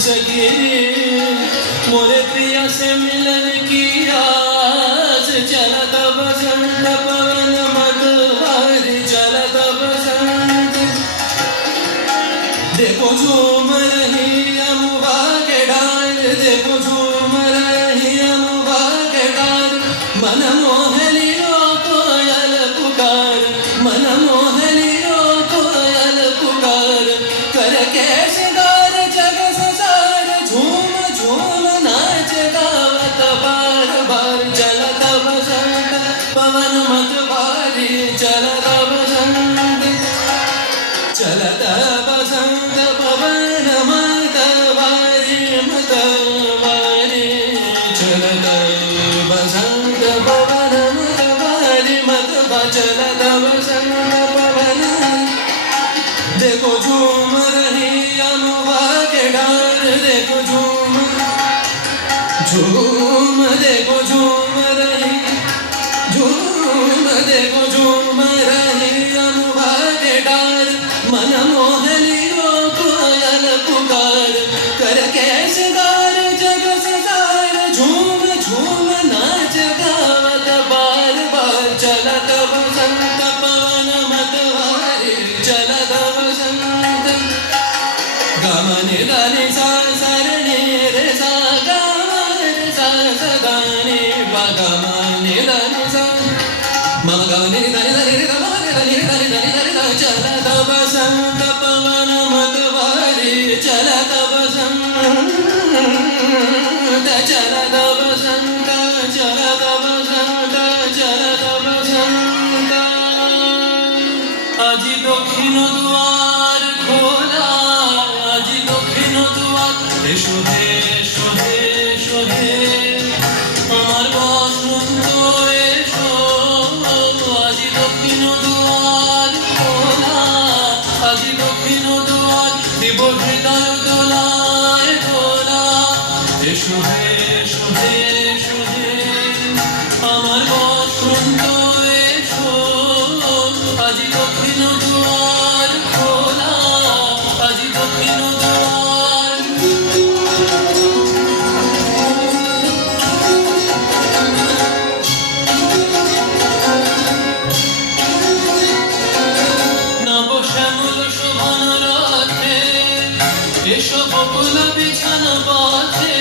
सके मोरे प्रिया से मिलन की आस चलत बसंत पवन मधुवारी चलत बसंत देखो झूम रही अमुआ के डाल देखो झूम रही अमुआ के डाल मन मोहलियो कोयल पुकार मन मोहलियो कोयल पुकार कर कैसे पवन मतवारी चलत बसंत चलत बसंत पवन मतवारी मतवारी चलत बसंत पवन मतवारी मतवा चलत बसंत पवन देखो झूम रही अमुआ के डाल देखो झूम झूम देखो झूम रही झूम देखो झूम रही अमुआ के डाल मन मोहलियो कोयल पुकार कर कैसे गार जग सजार झूम झूम नाच गावत बार बार चलत बसंत पवन मतवारी चलत बसंत गमने दानी सा सरने रे सा गमने सा सदानी गमने दानी सा चलत बसंत पवन मतवारी चलत बसंत चलत बसंत चलत बसंत चलत बसंत আজি দক্ষিণ দুয়ার খোলা আজি দক্ষিণ দুয়ার এসো হে এসো হে এসো হে আমার বসন্ত এসো আজি দক্ষিণ দুয়ার খোলা আজি দক্ষিণ দুয়ার দিব হৃদয় দোলায় দোলা এসো হে এসো হে এসো হে আমার বসন্ত এসো আজি দক্ষিণ দুয়ার খোলা আজি দক্ষিণ দুয়ার নব শ্যামল শোভন রথে এসো বকুল বিছানা পথে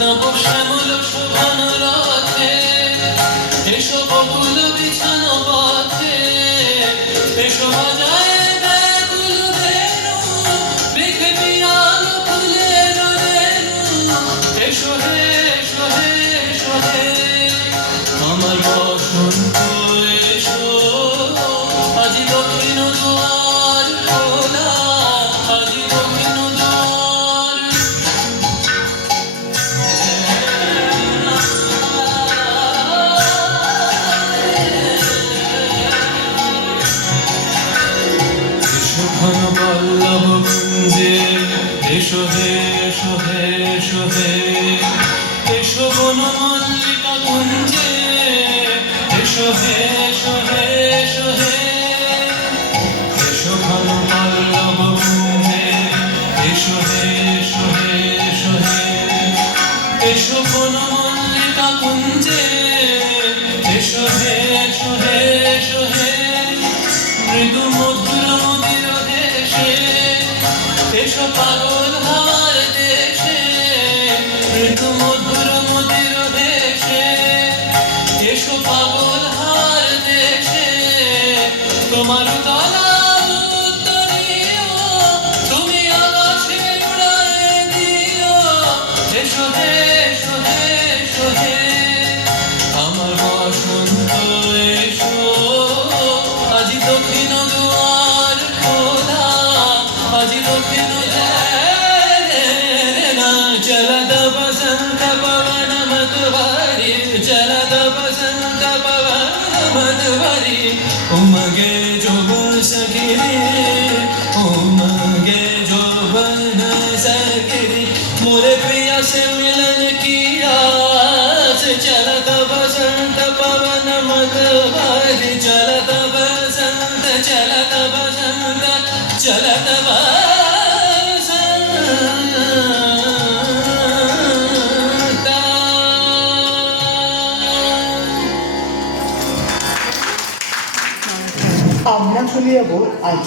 নব শ্যামল শোভন রথে এসো বকুল বিছানা পথে এসো বাজায় বেকুল বেনু বৃক্ষ পিয়াল ফুলের রেণু এসো হে এসো হে এসো হে আমার বসন্ত এসো আজি দক্ষিণ দুয়ার খোলা আজি দক্ষিণ দুয়ার এসো ঘন বল্লভ কুঞ্জে এসো হে এসো হে এসো হে এসো বন মল্লিকা কুঞ্জে এসো হে এসো হে এসো হে এসো ঘন বল্লভ কুঞ্জে এসো হে এসো হে এসো হে এসো বন মল্লিকা কুঞ্জে এসো হে এসো হে এসো হে মৃদু মধুর মদির দেশে এসো পাগল হাওয়ার দেশে মৃদু মধুর মদির দেশে এসো পাগল হাওয়ার দেশে তোমার গলা উত্তরীয় তুমি আকাশে উড়ায়ে দিও এসো হে এসো হে এসো হে আমার বসন্ত এসো আজি দক্ষিণ দুয়ার খোলা আজি দক্ষিণ चलत बसंत पवन मतवारी चलत बसंत पवन मतवारी उमगे जो सखी उमगे जो बन सखी मोरे प्रिया से मिलन की आस चलत बसंत पवन मतवारी चलत बसंत चलत बसंत चलत बसंत আমরা চলে যাবো আজ